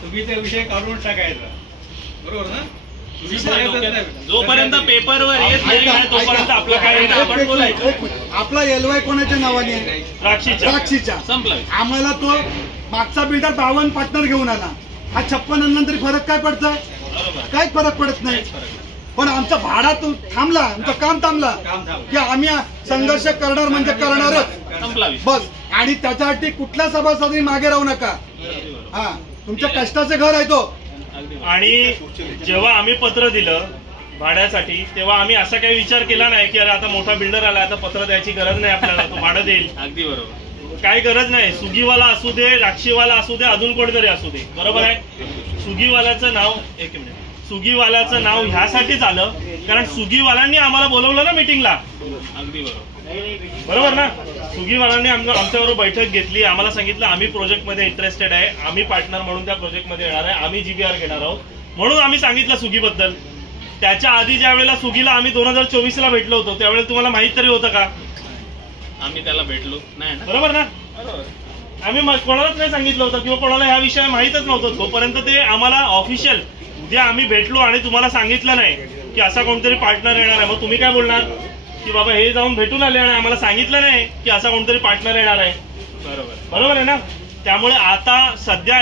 चुकीचा विषय काढून टाकायचा, बरोबर ना? जोपर्यंत पेपरवर येत नाही तोपर्यंत आपलं काय आपण बोलायचं. आपला एलवाय कोणाच्या नावाने आहे? द्राक्षीच्या. संपला. आम्हाला तो मागचा बिल्डर 52 पार्टनर घेऊन आला, हा 56 नंतर फरक काय पडतोय? काय फरक पडत नाही. पण आमचा भाडा तो थांबला, आमचं काम थांबला की आम्ही संघर्ष करणार म्हणजे करणारच, संपला बस. आणि त्याच्यासाठी कुठल्या सभासदांनी मागे राहू नका. हा, तुमच्या कष्टाचं घर आहे तो. आणि जेव्हा आम्ही पत्र दिलं भाड्यासाठी तेव्हा आम्ही असा काही विचार केला नाही की अरे आता मोठा बिल्डर आला, आता पत्र द्यायची गरज नाही आपल्याला, तो भाडं देईल. अगदी बरोबर. काय गरज नाही. सुगीवाला असू दे, द्राक्षीवाला असू दे, अजून कोणतरी असू दे, बरोबर आहे. सुगीवाल्याचं नाव, एक मिनिट, सुगीवाल्याचं नाव ह्यासाठीच आलं कारण सुगीवाल्यांनी आम्हाला बोलवलं ना मीटिंगला. अगदी बरोबर, बरोबर ना. सुगीवाल्यांनी आमच्याबरोबर बैठक घेतली, आम्हाला सांगितलं आम्ही प्रोजेक्टमध्ये इंटरेस्टेड आहे, आम्ही पार्टनर म्हणून त्या प्रोजेक्टमध्ये येणार आहे, आम्ही GBR घेणार आहोत, म्हणून आम्ही सांगितलं सुगीबद्दल. त्याच्या आधी ज्या वेळेला सुगीला आम्ही 2024ला भेटलो होतो त्यावेळेला तुम्हाला माहित तरी होतं का? आम्ही त्याला भेटलो नाही, बरोबर ना. आम्ही कोणालाच नाही सांगितलं होतं किंवा कोणाला ह्या विषय माहितच नव्हतं तोपर्यंत ते आम्हाला ऑफिशियल उद्या आम्ही भेटलो आणि तुम्हाला सांगितलं नाही की असा कोणतरी पार्टनर येणार आहे, मग तुम्ही काय बोलणार की बाबा हे जाऊन भेटून आले आणि आम्हाला सांगितलं नाही की असा कोणतरी पार्टनर येणार आहे. बरोबर, बरोबर आहे ना. त्यामुळे आता सध्या